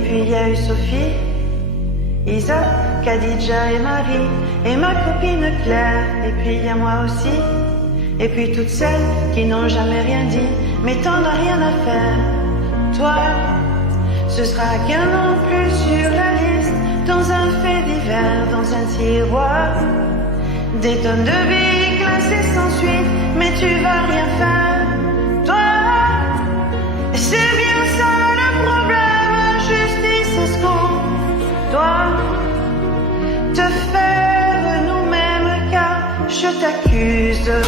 puis il y a eu Sophie, Isa, Khadija et Marie, et ma copine Claire, et puis il y a moi aussi, et puis toutes celles qui n'ont jamais rien dit, mais t'en as rien à faire. Toi, ce sera qu'un nom plus sur la liste, dans un fait divers, dans un tiroir, des tonnes de billes classées sans suite, mais tu vas rien faire. Toi, c'est bien ça le problème, justice est ce qu'on doit te faire nous-mêmes, car je t'accuse de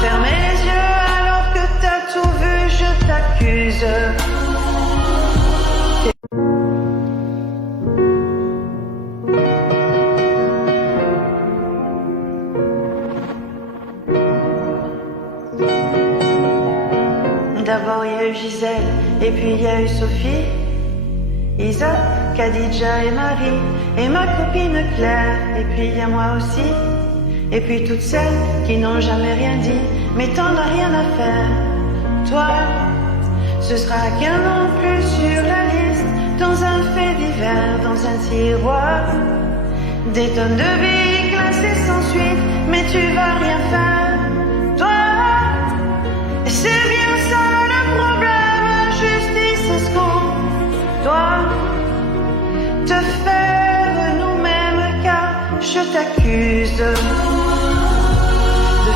fermer les yeux alors que t'as tout vu, je t'accuse. D'abord il y a eu Gisèle, et puis il y a eu Sophie, Isa, Khadija et Marie, et ma copine Claire, et puis il y a moi aussi, et puis toutes celles qui n'ont jamais rien dit, mais t'en as rien à faire. Toi, ce sera qu'un nom plus sur la liste, dans un fait divers, dans un tiroir, des tonnes de billes classées sans suite, mais tu vas rien faire. Toi, c'est bien ça le problème, justice est ce qu'on doit te faire nous-mêmes, car je t'accuse de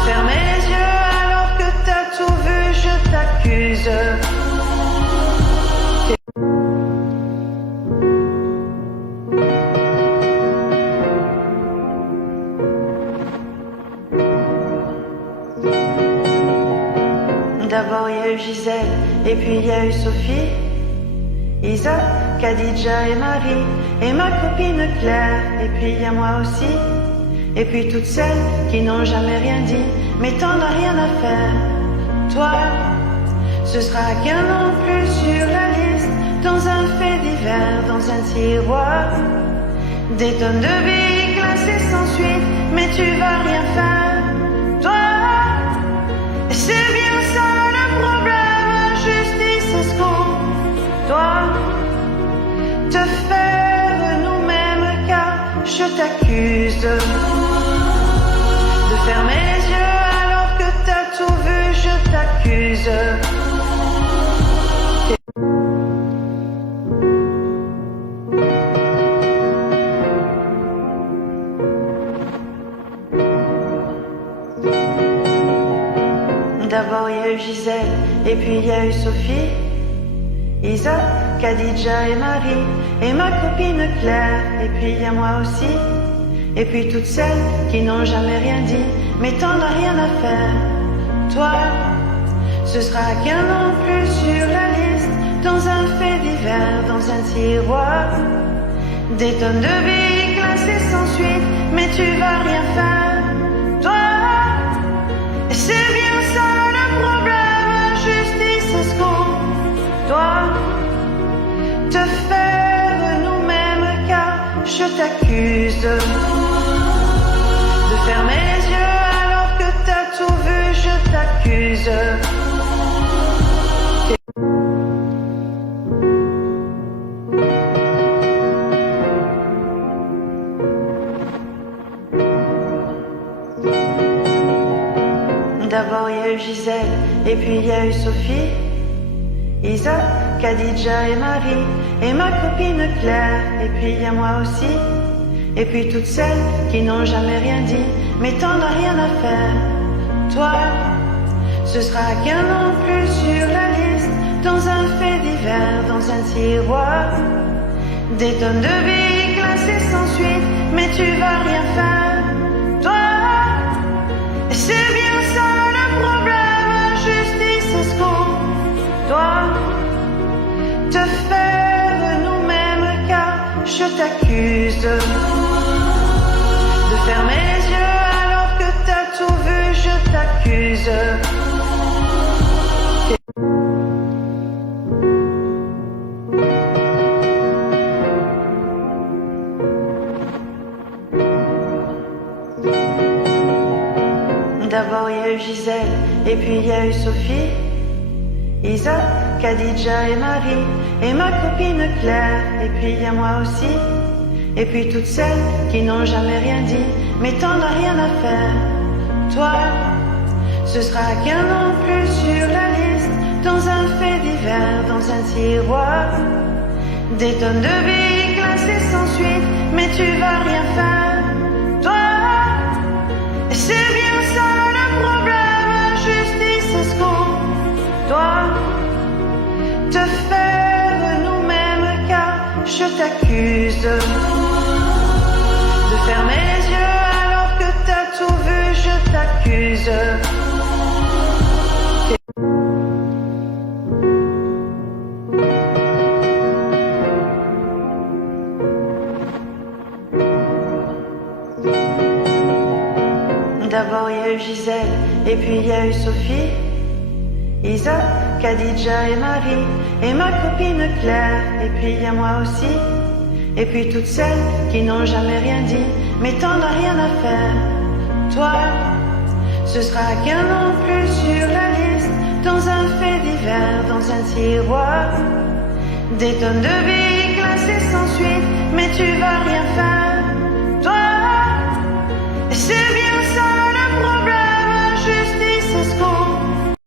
fermer les yeux alors que t'as tout vu, je t'accuse. D'abord il y a eu Gisèle, et puis il y a eu Sophie, Isa, Khadija et Marie, et ma copine Claire, et puis il y a moi aussi, et puis toutes celles qui n'ont jamais rien dit, mais t'en as rien à faire. Toi, ce sera qu'un nom plus sur la liste, dans un fait divers, dans un tiroir, des tonnes de billes classées sans suite, mais tu vas rien faire. Toi, c'est bien ça le problème, justice est ce qu'on doit te faire nous-mêmes, car je t'accuse de fermer les yeux alors que t'as tout vu, je t'accuse. D'abord il y a eu Gisèle, et puis il y a eu Sophie, Isa, Khadija et Marie, et ma copine Claire, et puis il y a moi aussi, et puis toutes celles qui n'ont jamais rien dit, mais t'en as rien à faire. Toi, ce sera qu'un nom plus sur la liste, dans un fait divers, dans un tiroir, des tonnes de billes classées sans suite, mais tu vas rien faire. Toi, c'est bien ça le problème, justice est ce qu'on doit te faire nous-mêmes, car je t'accuse de fermer les yeux alors que t'as tout vu, je t'accuse. D'abord il y a eu Gisèle, et puis il y a eu Sophie, Isa, Khadija et Marie, et ma copine Claire, et puis il y a moi aussi, et puis toutes celles qui n'ont jamais rien dit, mais t'en as rien à faire. Toi, ce sera qu'un nom plus sur la liste, dans un fait divers, dans un tiroir, des tonnes de billes classées sans suite, mais tu vas rien faire. Toi, c'est bien ça le problème, justice est ce qu'on doit te faire nous-mêmes, car je t'accuse de fermer les yeux alors que t'as tout vu, je t'accuse. D'abord il y a eu Gisèle, et puis il y a eu Sophie, Isa, Khadija et Marie, et ma copine Claire, et puis il y a moi aussi, et puis toutes celles qui n'ont jamais rien dit, mais t'en as rien à faire. Toi, ce sera qu'un nom plus sur la liste, dans un fait divers, dans un tiroir. Des tonnes de billes classées sans suite, mais tu vas rien faire. Toi, c'est bien ça le problème, justice est ce qu'on doit te faire nous-mêmes, car je t'accuse de fermer les yeux alors que t'as tout vu, je t'accuse. D'abord il y a eu Gisèle, et puis il y a eu Sophie, Isa, Khadija et Marie, et ma copine Claire, et puis il y a moi aussi, et puis toutes celles qui n'ont jamais rien dit, mais t'en as rien à faire. Toi, ce sera qu'un nom plus sur la liste, dans un fait divers, dans un tiroir. Des tonnes de billes classées sans suite, mais tu vas rien faire. Toi, c'est bien.